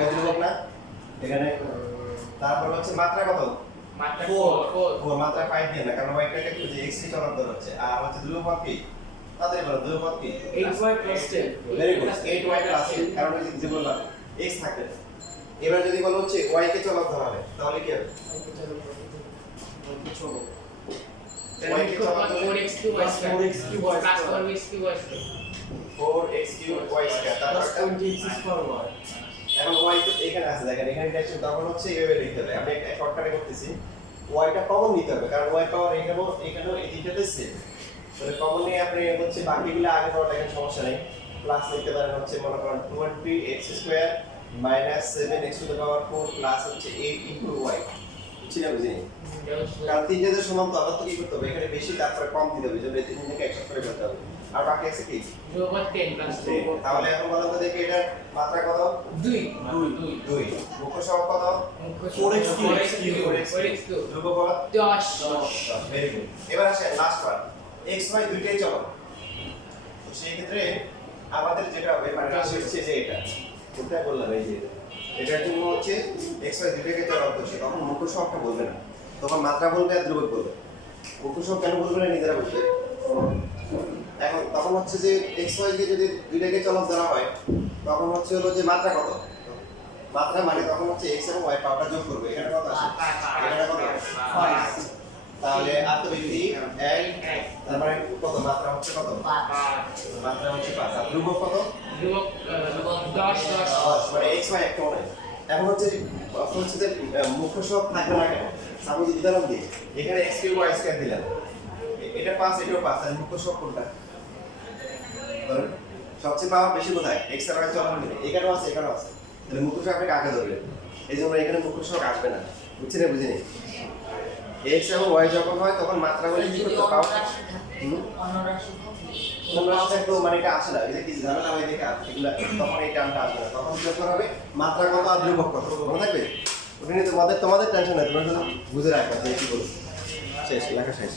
y ধ্রুবক না এখানে তারপর হচ্ছে মাত্রা কত মাত্রা 4 মাত্রা 5 দিয়ে না কারণ y টা একটু যে x চলক ধর হচ্ছে আর হচ্ছে ধ্রুবক কি তাড়াতাড়ি বলো ধ্রুবক কি 8y plus 10 very good 8y plus 10 কারণ এই যে বললাম x থাকে এবার যদি বলো হচ্ছে y কে চলক ধরা হবে তাহলে কি হবে y কে চলক ধরে 4x3 y square 4x3 y plus square 4x3 y square 4x3 y square তারপর plus 20x square y এখন y তো এখানে আছে দেখেন এখানে ডাইরেকশন তখন হচ্ছে এইভাবে লিখতে হবে আমি একটা শর্টকাটে করতেছি y টা কমন নিতে হবে কারণ y পাওয়ার এখানেও এই দিকটাতে সেম তাহলে কমন নিয়ে আপনি হচ্ছে বাকিগুলো আগে পড়াটা এখানে সমস্যা নেই প্লাস লিখতে পারেন হচ্ছে মনে করেন 20x square minus 7x to the power 4 plus হচ্ছে 8 ইনটু y বুঝছিলেন বুঝিনি কারণ তিনটাতে সমান তো আবার তো কি করতে হবে এখানে বেশি তারপরে কম দিতে হবে যদি তিন থেকে একসাথে করে করতে হবে আর বাকি আছে কি ধ্রুবক 10 plus 2 তাহলে এখন বলতো তো দেখি এটার মাত্রা কত 2 2 মুখ্য সহগ কত 4x3 4x3 ধ্রুবক কত 10 ভেরি গুড এবার আসেন লাস্ট ওয়ান x y দুইটাই চলো তো সেই ক্ষেত্রে আমাদের যেটা হবে মানে রাশি হচ্ছে যে এটা কোনটা বললাম এই যে এটার জন্য হচ্ছে x y দুইটাকে চলক করছে তখন মুখ্য সহগটা বলবে না তখন মাত্রা বলবে আর ধ্রুবক বলবে মুখ্য সহগ কেন বলবে না নিজেরা বলবে এখন তখন হচ্ছে যে x y কে যদি দুইটাকে চলক ধরা হয় তখন হচ্ছে হলো যে মাত্রা কত মাত্রা মানে তখন হচ্ছে x এবং y পাওয়ারটা যোগ করবে এখানে কত আসে এখানে কত 5 তাহলে আত্মবৃত্তি 1 তার মানে কত মাত্রা হচ্ছে কত মাত্রা হচ্ছে 5 আর ধ্রুবক কত ধ্রুবক 10 মানে x y একটা নাই এখন হচ্ছে যে মুখ্য সহগ থাকবে না কেন সাপোজ উদাহরণ দিই এখানে x কিউব y স্কয়ার দিলাম এটা 5 এটাও 5 তাহলে মুখ্য সহগ কোনটা ধরুন সবচেয়ে পাওয়ার বেশি কোথায় x আর y চলন নেই এখানেও আছে এখানেও আছে তাহলে মুখ্য সহগ আপনি কাকে ধরবেন এইজন্য এখানে মুখ্য সহগ আসবে না বুঝছেন না বুঝিনি x এবং y যখন হয় তখন মাত্রা বলে কি করতে পাও অন্যরাশি তো মানে এটা আসে না এটা কি ঝামেলা হয় দেখে এগুলা তখন এই টার্মটা আসবে না তখন কি করতে হবে মাত্রা কত আর ধ্রুবক কত মনে থাকবে ওটা নিয়ে তোমাদের টেনশন নাই তোমরা শুধু বুঝে রাখবা যে কি বলবো শেষ লেখা শেষ